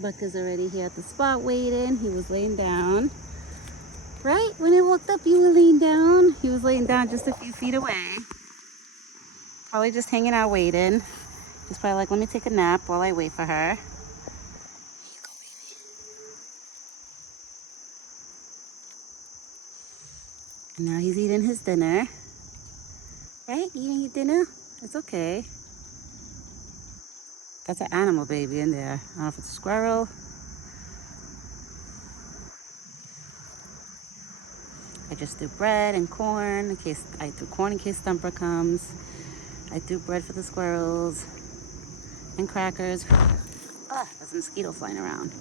Buck is already here at the spot waiting. He was laying down. Right? When I walked up, you were laying down. He was laying down just a few feet away. Probably just hanging out waiting. He's probably like, let me take a nap while I wait for her. Here you go, baby. And now he's eating his dinner. Right? Eating your dinner? It's okay. That's an animal baby in there. I don't know if it's a squirrel. I just threw bread and corn in case I threw corn in case Thumper comes. I threw bread for the squirrels and crackers. There's a mosquito flying around.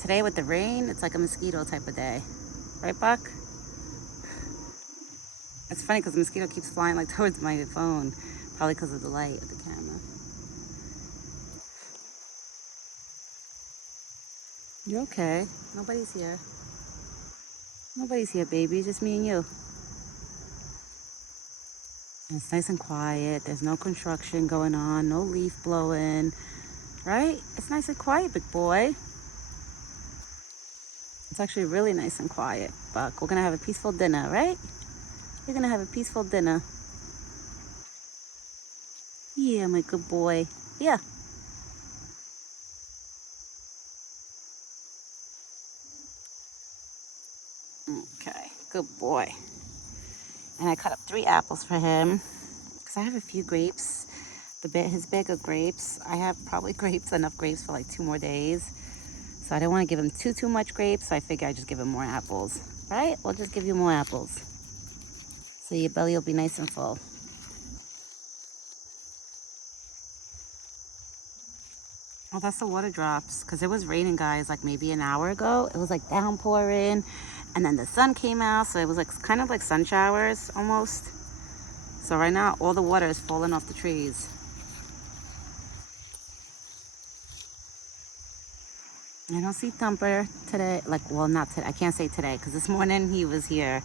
Today with the rain, it's like a mosquito type of day. Right, Buck? It's funny because the mosquito keeps flying like towards my phone. Probably because of the light of the camera. You're okay. Nobody's here. Nobody's here, baby. Just me and you. And it's nice and quiet. There's no construction going on. No leaf blowing. Right? It's nice and quiet, big boy. It's actually really nice and quiet, Buck. We're going to have a peaceful dinner, right? You're going to have a peaceful dinner. Yeah, my good boy. Yeah. Okay, good boy. And I cut up 3 apples for him because I have a few grapes. His bag of grapes. I have probably enough grapes for like 2 more days. So I don't want to give him too much grapes. So I figure I just give him more apples. Right? We'll just give you more apples. So your belly will be nice and full. Oh, that's the water drops. Because it was raining, guys, like maybe an hour ago. It was like downpouring. And then the sun came out. So it was like kind of like sun showers almost. So right now, all the water is falling off the trees. I don't see Thumper today. Like, well, not today. I can't say today because this morning he was here.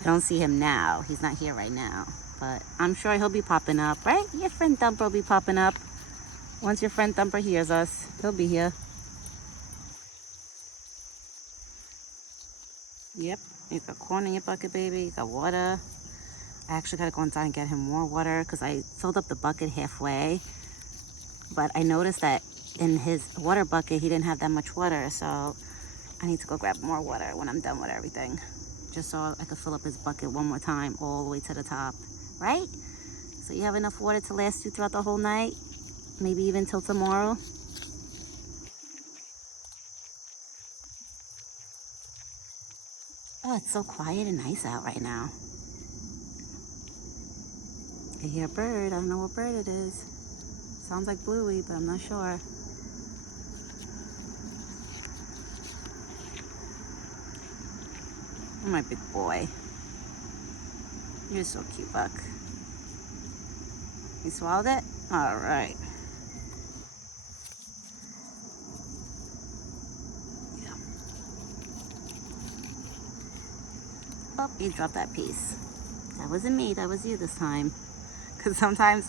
I don't see him now. He's not here right now. But I'm sure he'll be popping up, right? Your friend Thumper will be popping up. Once your friend Thumper hears us, he'll be here. Yep. You got corn in your bucket, baby. You got water. I actually got to go inside and get him more water because I filled up the bucket halfway. But I noticed that in his water bucket, he didn't have that much water. So I need to go grab more water when I'm done with everything. Just so I could fill up his bucket one more time all the way to the top. Right? So you have enough water to last you throughout the whole night? Maybe even till tomorrow? Oh, it's so quiet and nice out right now. I hear a bird. I don't know what bird it is. Sounds like Bluey, but I'm not sure. Oh, my big boy. You're so cute, Buck. You swallowed it? All right. Yeah. Oh, you dropped that piece. That wasn't me. That was you this time. Because sometimes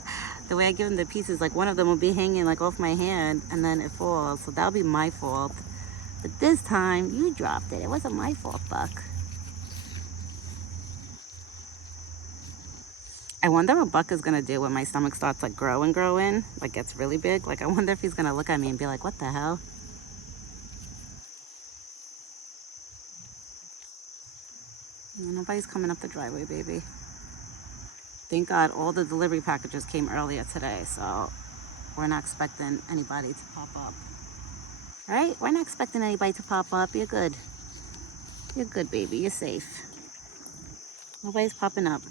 the way I give them the pieces, like one of them will be hanging like off my hand and then it falls. So that'll be my fault. But this time you dropped it. It wasn't my fault, Buck. I wonder what Buck is gonna do when my stomach starts like growing, like gets really big. Like I wonder if he's gonna look at me and be like, what the hell? Nobody's coming up the driveway, baby. Thank God all the delivery packages came earlier today, so we're not expecting anybody to pop up. Right? We're not expecting anybody to pop up. You're good. You're good, baby. You're safe. Nobody's popping up.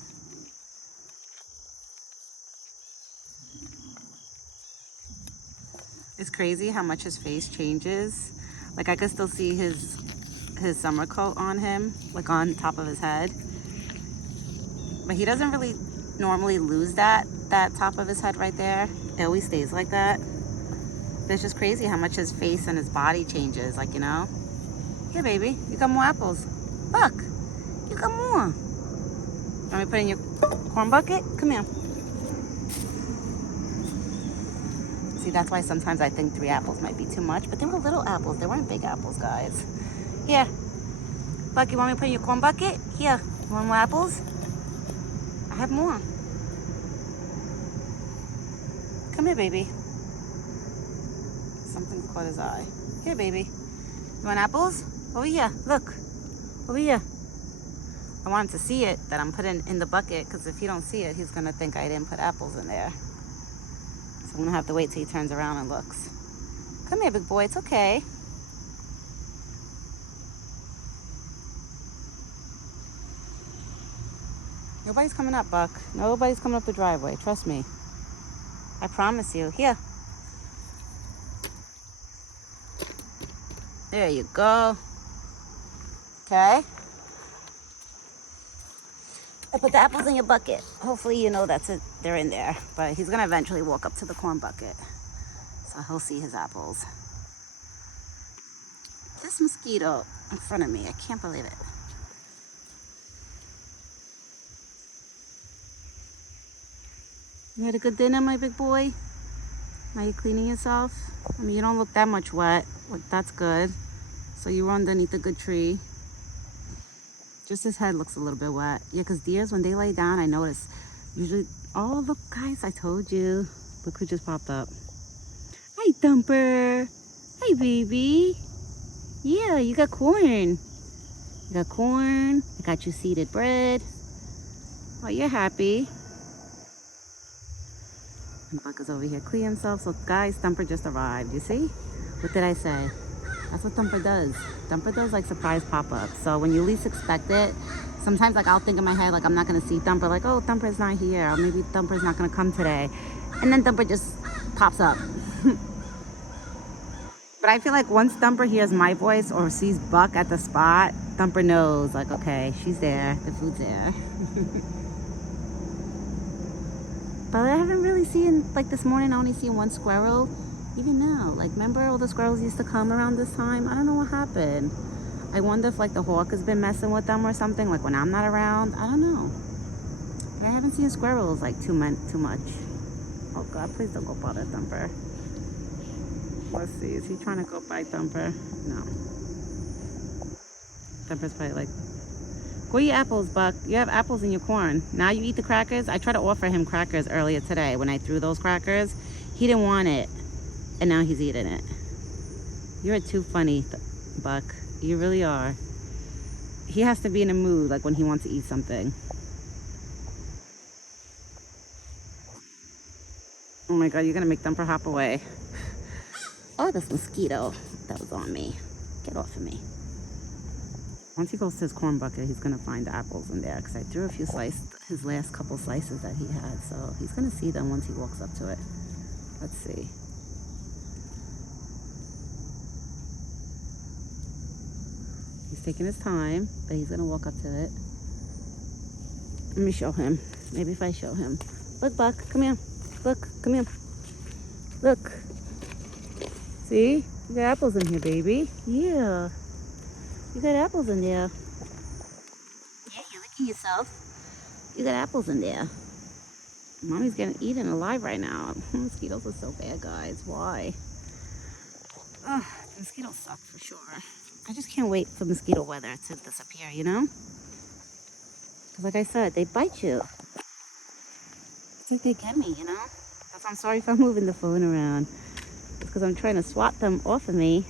It's crazy how much his face changes. Like I could still see his summer coat on him, like on top of his head. But he doesn't really normally lose that top of his head right there. It always stays like that. But it's just crazy how much his face and his body changes, like, you know? Here, baby, you got more apples. Look, you got more. Want me to put in your corn bucket? Come here. See, that's why sometimes I think 3 apples might be too much, but they were little apples. They weren't big apples, guys. Here, Buck, you want me to put in your corn bucket? Here, you want more apples? I have more. Come here, baby. Something caught his eye. Here, baby. You want apples? Over here, look. Over here. I want him to see it, that I'm putting in the bucket, because if he don't see it, he's going to think I didn't put apples in there. So I'm going to have to wait till he turns around and looks. Come here, big boy. It's okay. Nobody's coming up, Buck. Nobody's coming up the driveway. Trust me. I promise you. Here. There you go. Okay. I put the apples in your bucket. Hopefully you know that's it. They're in there. But he's going to eventually walk up to the corn bucket. So he'll see his apples. This mosquito in front of me. I can't believe it. You had a good dinner, my big boy? Are you cleaning yourself? I mean, you don't look that much wet. That's good. So you were underneath a good tree. Just his head looks a little bit wet. Yeah, because deers, when they lay down, I notice, usually... Oh, look, guys, I told you. Look who just popped up. Hi, Thumper. Hi, baby. Yeah, you got corn. You got corn. I got you seeded bread. Oh, you're happy. And Buck is over here cleaning himself. So, guys, Thumper just arrived. You see? What did I say? That's what Thumper does. Thumper does like surprise pop-ups. So when you least expect it, sometimes like I'll think in my head like I'm not gonna see Thumper, like, oh, Thumper's not here, or maybe Thumper's not gonna come today, and then Thumper just pops up. But I feel like once Thumper hears my voice or sees Buck at the spot, Thumper knows, like, okay, she's there, the food's there. But I haven't really seen, like this morning I only seen one squirrel. Even now, like, remember all the squirrels used to come around this time? I don't know what happened. I wonder if like the hawk has been messing with them or something, like when I'm not around. I don't know. But I haven't seen squirrels like too much. Oh God, please don't go bother Thumper. Let's see, is he trying to go by Thumper? No. Thumper's probably like, go eat apples, Buck. You have apples in your corn. Now you eat the crackers. I tried to offer him crackers earlier today when I threw those crackers. He didn't want it. And now he's eating it. You're too funny, Buck. You really are. He has to be in a mood, like when he wants to eat something. Oh my God, you're gonna make Thumper hop away. Oh, this mosquito that was on me. Get off of me. Once he goes to his corn bucket, he's gonna find the apples in there, because I threw a few slices, his last couple slices that he had. So he's gonna see them once he walks up to it. Let's see. He's taking his time, but he's gonna walk up to it. Let me show him. Maybe if I show him. Look, Buck, come here. Look, come here. Look. See? You got apples in here, baby. Yeah. You got apples in there. Yeah, you're licking yourself. You got apples in there. Mommy's getting eaten alive right now. Mosquitoes are so bad, guys. Why? Ugh, mosquitoes suck for sure. I just can't wait for mosquito weather to disappear, you know? Because like I said, they bite you. It's like they get me, you know? That's why I'm sorry if I'm moving the phone around. It's because I'm trying to swat them off of me.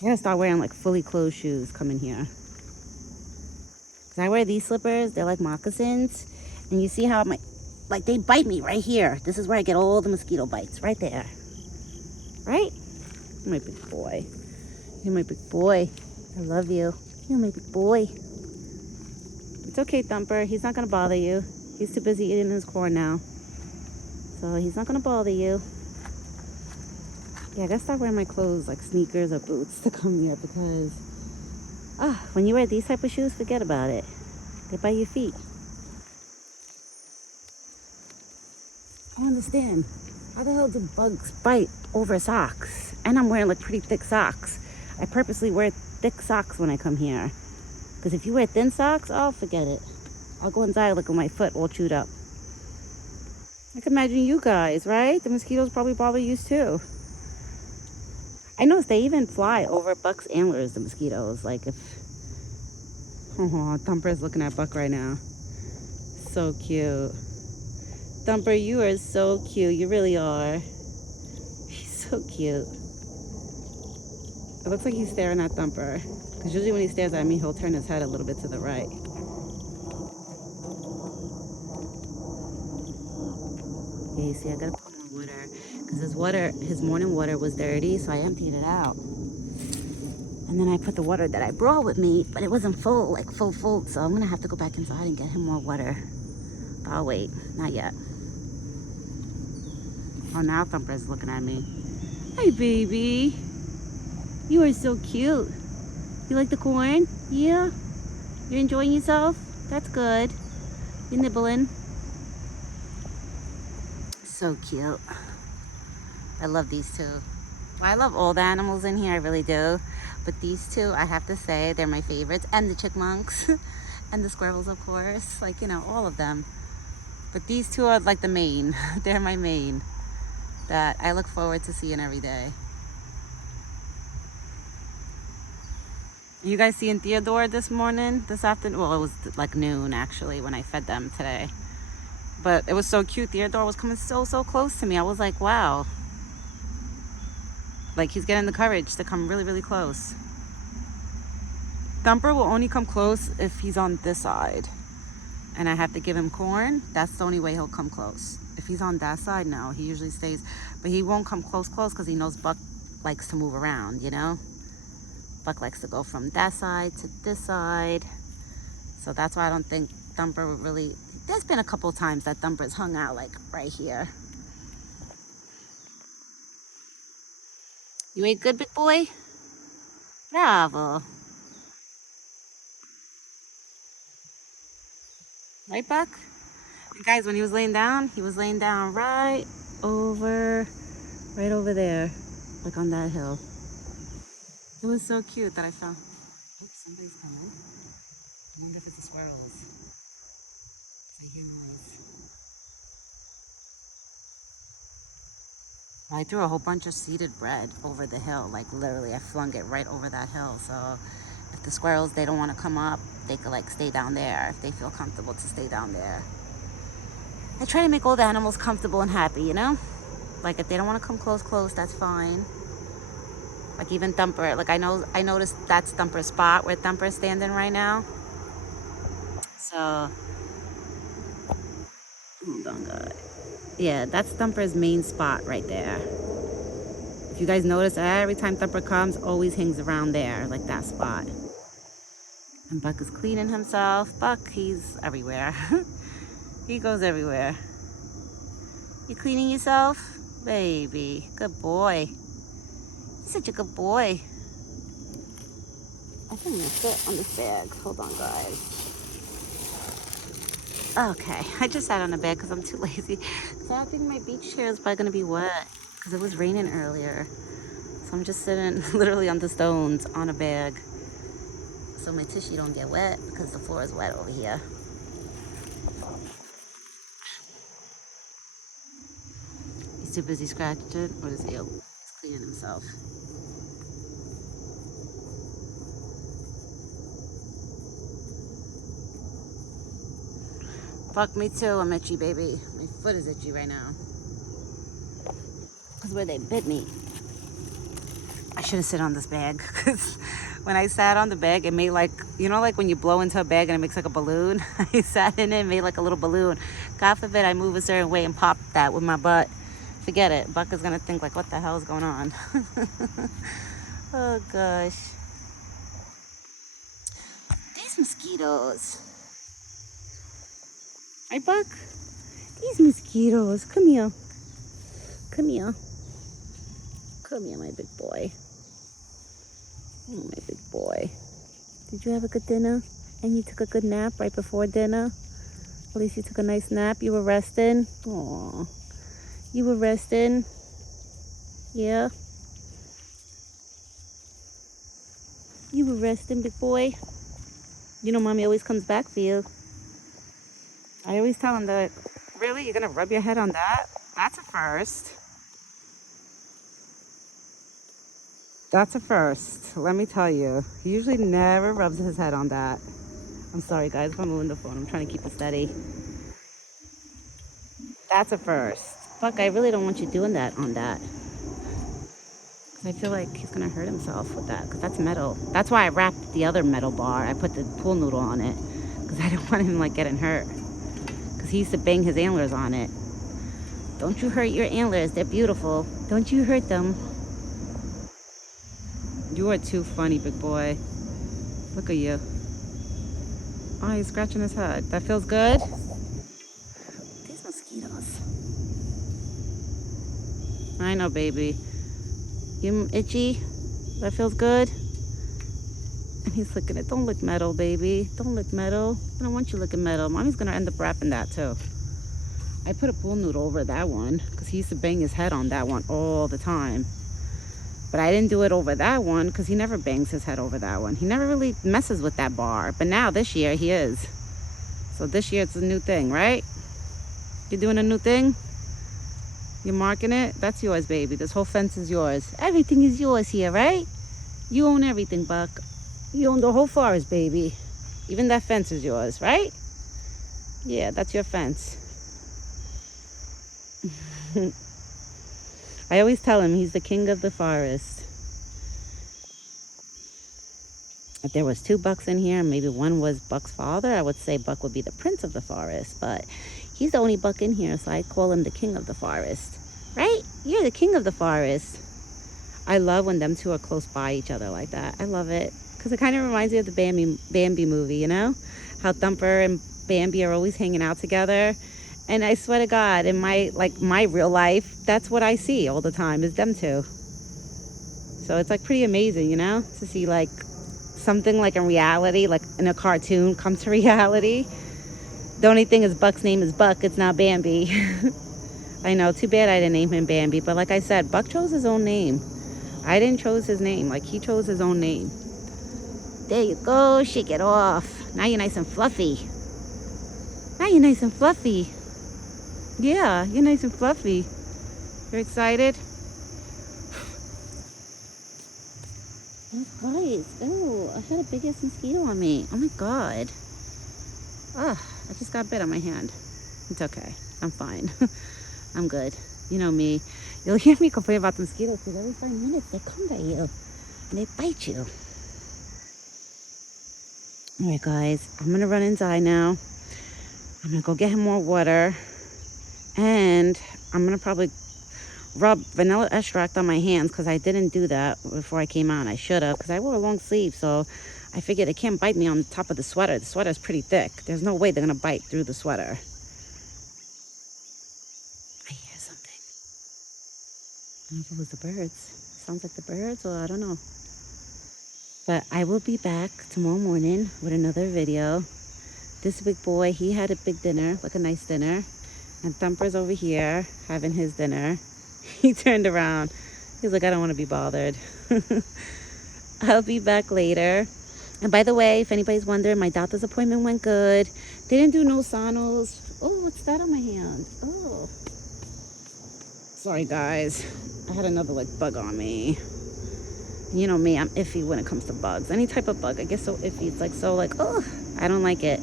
I gotta start wearing like fully closed shoes coming here. Because I wear these slippers, they're like moccasins. And you see how like they bite me right here. This is where I get all the mosquito bites, right there. Right? You're my big boy. You're my big boy. I love you. You're my big boy. It's okay, Thumper. He's not gonna bother you. He's too busy eating his corn now. So he's not gonna bother you. Yeah, I gotta start wearing my clothes, like sneakers or boots, to come here, because when you wear these type of shoes, forget about it. They bite your feet. I don't understand. How the hell do bugs bite over socks? And I'm wearing like pretty thick socks. I purposely wear thick socks when I come here. Because if you wear thin socks, oh, forget it. I'll go and die like on my foot all chewed up. I can imagine you guys, right? The mosquitoes probably bother you too. I noticed they even fly over Buck's antlers, the mosquitoes. Like if... Oh, Thumper's looking at Buck right now. So cute. Thumper, you are so cute. You really are. He's so cute. It looks like he's staring at Thumper. Because usually when he stares at me, he'll turn his head a little bit to the right. Yeah, you see, I gotta put more water. Because his morning water was dirty, so I emptied it out. And then I put the water that I brought with me, but it wasn't full, like full. So I'm gonna have to go back inside and get him more water. But I'll wait, not yet. Oh, now Thumper's looking at me. Hi, baby. You are so cute. You like the corn? Yeah? You're enjoying yourself? That's good. You're nibbling. So cute. I love these two. Well, I love all the animals in here, I really do. But these two, I have to say, they're my favorites. And the chipmunks. And the squirrels, of course. Like, you know, all of them. But these two are like the main. They're my main. That I look forward to seeing every day. You guys seeing Theodore this afternoon? Well, it was like noon actually when I fed them today. But it was so cute. Theodore was coming so close to me. I was like, wow. Like he's getting the courage to come really close. Thumper will only come close if he's on this side. And I have to give him corn. That's the only way he'll come close. If he's on that side, no, he usually stays. But he won't come close because he knows Buck likes to move around, you know? Buck likes to go from that side to this side. So that's why I don't think Thumper would really... There's been a couple times that Thumper's hung out like right here. You ate good, big boy? Bravo. Right, Buck? And guys, when he was laying down right over there. Like on that hill. It was so cute that I found... Oops, somebody's coming. I wonder if it's the squirrels. I hear noise. I threw a whole bunch of seeded bread over the hill. Like literally, I flung it right over that hill. So if the squirrels, they don't want to come up, they could like stay down there if they feel comfortable to stay down there. I try to make all the animals comfortable and happy, you know? Like if they don't want to come close, that's fine. Like even Thumper, like I noticed that's Thumper's spot where Thumper's standing right now. So, hold on, God. Yeah, that's Thumper's main spot right there. If you guys notice, every time Thumper comes, always hangs around there, like that spot. And Buck is cleaning himself. Buck, he's everywhere. He goes everywhere. You cleaning yourself? Baby, good boy. You're such a good boy. I think I'm gonna sit on this bag. Hold on, guys. Okay, I just sat on the bed because I'm too lazy. So I think my beach chair is probably gonna be wet because it was raining earlier. So I'm just sitting literally on the stones on a bag. So my tissue don't get wet because the floor is wet over here. He's too busy scratching. What is he? Oh, he's cleaning himself. Fuck me too, I'm itchy, baby. My foot is itchy right now. Because where they bit me. I should have sat on this bag. Because when I sat on the bag, it made like, you know, like when you blow into a bag and it makes like a balloon? I sat in it and made like a little balloon. God forbid I move a certain way and pop that with my butt. Forget it. Buck is going to think like, what the hell is going on? Oh, gosh. These mosquitoes. Hi, Buck. These mosquitoes. Come here. Come here. Come here, my big boy. Oh, my big boy. Did you have a good dinner? And you took a good nap right before dinner? At least you took a nice nap. You were resting? Aw. You were resting? Yeah? You were resting, big boy? You know, Mommy always comes back for you. I always tell him that Really? You're gonna rub your head on that? That's a first. That's a first. Let me tell you. He usually never rubs his head on that. I'm sorry, guys, if I'm moving the phone. I'm trying to keep it steady. That's a first. Fuck, I really don't want you doing that on that. Cause I feel like he's gonna hurt himself with that. Cause that's metal. That's why I wrapped the other metal bar. I put the pool noodle on it. Cause I don't want him like getting hurt. Cause he used to bang his antlers on it. Don't you hurt your antlers. They're beautiful. Don't you hurt them. You are too funny, big boy. Look at you. Oh, he's scratching his head. That feels good? These mosquitoes. I know, baby. You itchy? That feels good? And he's licking it. Don't lick metal, baby. Don't lick metal. I don't want you licking metal. Mommy's gonna end up wrapping that too. I put a pool noodle over that one because he used to bang his head on that one all the time. But I didn't do it over that one because he never bangs his head over that one. He never really messes with that bar. But now this year he is. So this year it's a new thing, right? You're doing a new thing? You're marking it? That's yours, baby. This whole fence is yours. Everything is yours here, right? You own everything, Buck. You own the whole forest, baby. Even that fence is yours, right? Yeah, that's your fence. I always tell him he's the king of the forest. If there was 2 Bucks in here, maybe one was Buck's father, I would say Buck would be the prince of the forest. But he's the only Buck in here, so I call him the king of the forest. Right? You're the king of the forest. I love when them two are close by each other like that. I love it. Because it kind of reminds me of the Bambi movie, you know? How Thumper and Bambi are always hanging out together. And I swear to God, in my real life, that's what I see all the time is them two. So it's like pretty amazing, you know, to see like something like in reality, like in a cartoon, come to reality. The only thing is Buck's name is Buck. It's not Bambi. I know, too bad I didn't name him Bambi. But like I said, Buck chose his own name. I didn't chose his name. Like he chose his own name. There you go. Shake it off. Now you're nice and fluffy. Now you're nice and fluffy. Yeah, you're nice and fluffy. You're excited? Oh, guys. Oh, I had a big ass mosquito on me. Oh my God. Ugh, I just got bit on my hand. It's okay. I'm fine. I'm good. You know me. You'll hear me complain about the mosquitoes because every 5 minutes they come at you and they bite you. All right, guys. I'm going to run inside now. I'm going to go get him more water. And I'm going to probably rub vanilla extract on my hands because I didn't do that before I came on. I should have because I wore a long sleeve. So I figured it can't bite me on top of the sweater. The sweater is pretty thick. There's no way they're going to bite through the sweater. I hear something. I don't know if it was the birds. Sounds like the birds or I don't know. But I will be back tomorrow morning with another video. This big boy, he had a big dinner, like a nice dinner. And Thumper's over here having his dinner. He turned around. He's like, I don't want to be bothered. I'll be back later. And by the way, if anybody's wondering, my doctor's appointment went good. They didn't do no sonos. Oh, what's that on my hand? Oh. Sorry, guys. I had another, like, bug on me. You know me, I'm iffy when it comes to bugs. Any type of bug, I get so iffy. It's like, so like, oh, I don't like it.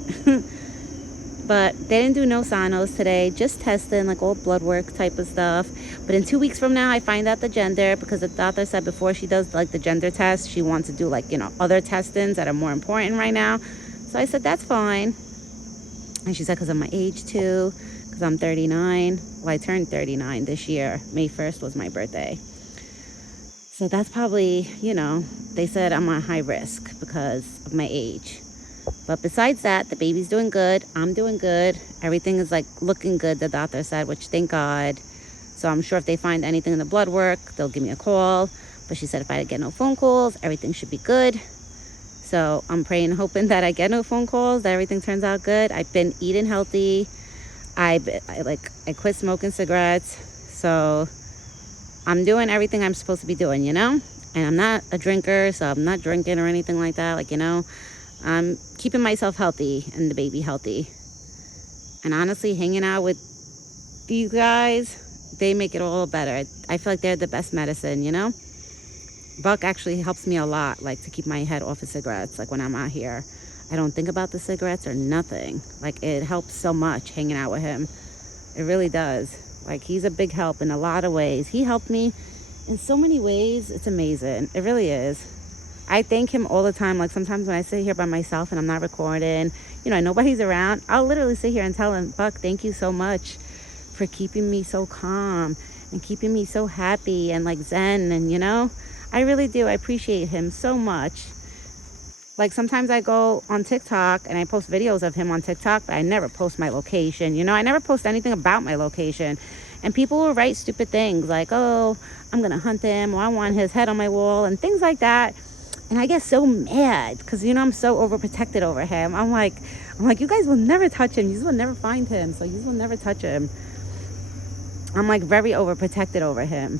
But they didn't do no sonos today, just testing, like old blood work type of stuff. But in 2 weeks from now, I find out the gender because the doctor said before she does like the gender test, she wants to do like, you know, other testings that are more important right now. So I said, that's fine. And she said, because of my age too, because I'm 39. Well, I turned 39 this year. May 1st was my birthday. So that's probably, you know, they said I'm on high risk because of my age. But besides that, the baby's doing good. I'm doing good. Everything is like looking good, the doctor said, which thank God. So I'm sure if they find anything in the blood work, they'll give me a call. But she said if I get no phone calls, everything should be good. So I'm praying, hoping that I get no phone calls, that everything turns out good. I've been eating healthy. I quit smoking cigarettes. So I'm doing everything I'm supposed to be doing, you know? And I'm not a drinker, so I'm not drinking or anything like that. Like, you know, I'm keeping myself healthy and the baby healthy. And honestly, hanging out with these guys, they make it all better. I feel like they're the best medicine, you know? Buck actually helps me a lot, like to keep my head off of cigarettes. Like when I'm out here, I don't think about the cigarettes or nothing. Like it helps so much hanging out with him. It really does. Like he's a big help in a lot of ways. He helped me in so many ways. It's amazing. It really is. I thank him all the time. Like sometimes when I sit here by myself and I'm not recording, you know, nobody's around, I'll literally sit here and tell him, Buck, thank you so much for keeping me so calm and keeping me so happy and like zen. And, you know, I really do. I appreciate him so much. Like sometimes I go on TikTok and I post videos of him on TikTok, but I never post my location. You know, I never post anything about my location. And people will write stupid things like, oh, I'm going to hunt him, or I want his head on my wall and things like that. And I get so mad because, you know, I'm so overprotected over him. I'm like, you guys will never touch him. You will never find him. So you will never touch him. I'm like very overprotected over him.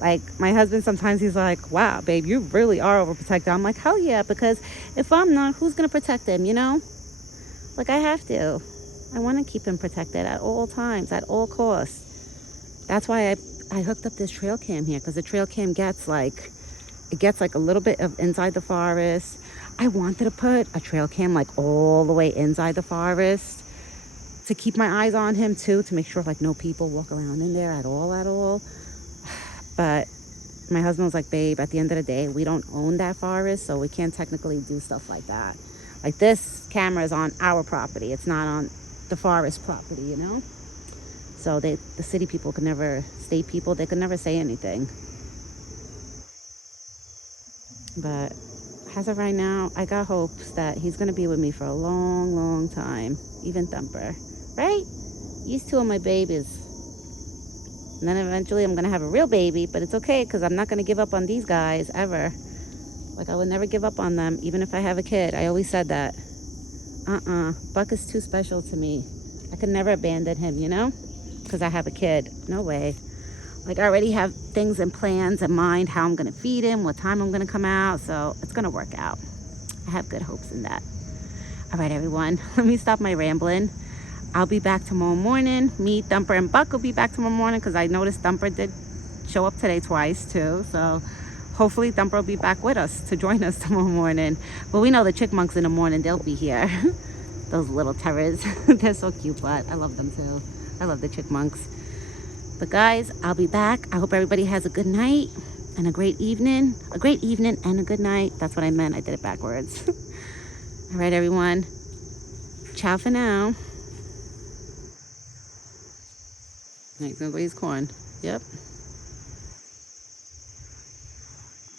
Like my husband, sometimes he's like, wow, babe, you really are overprotected. I'm like, hell yeah, because if I'm not, who's going to protect him, you know? Like I have to. I want to keep him protected at all times, at all costs. That's why I hooked up this trail cam here, because the trail cam gets like a little bit of inside the forest. I wanted to put a trail cam like all the way inside the forest to keep my eyes on him too, to make sure like no people walk around in there at all. But my husband was like, babe, at the end of the day, we don't own that forest, so we can't technically do stuff like that. Like this camera is on our property. It's not on the forest property, you know? So the city people could never, state people, they could never say anything. But as of right now, I got hopes that he's going to be with me for a long, long time. Even Thumper, right? These two are my babies. And then eventually I'm going to have a real baby, but it's okay because I'm not going to give up on these guys ever. Like I would never give up on them, even if I have a kid. I always said that. Buck is too special to me. I could never abandon him, you know? Because I have a kid. No way. Like I already have things and plans in mind, how I'm going to feed him, what time I'm going to come out. So it's going to work out. I have good hopes in that. All right, everyone. Let me stop my rambling. I'll be back tomorrow morning. Me, Thumper, and Buck will be back tomorrow morning because I noticed Thumper did show up today twice too. So hopefully Thumper will be back with us to join us tomorrow morning. But we know the chickmunks in the morning, they'll be here. Those little terrors. They're so cute, but I love them too. I love the chickmunks. But guys, I'll be back. I hope everybody has a good night and a great evening. A great evening and a good night. That's what I meant. I did it backwards. All right, everyone. Ciao for now. He's gonna go eat his corn. Yep.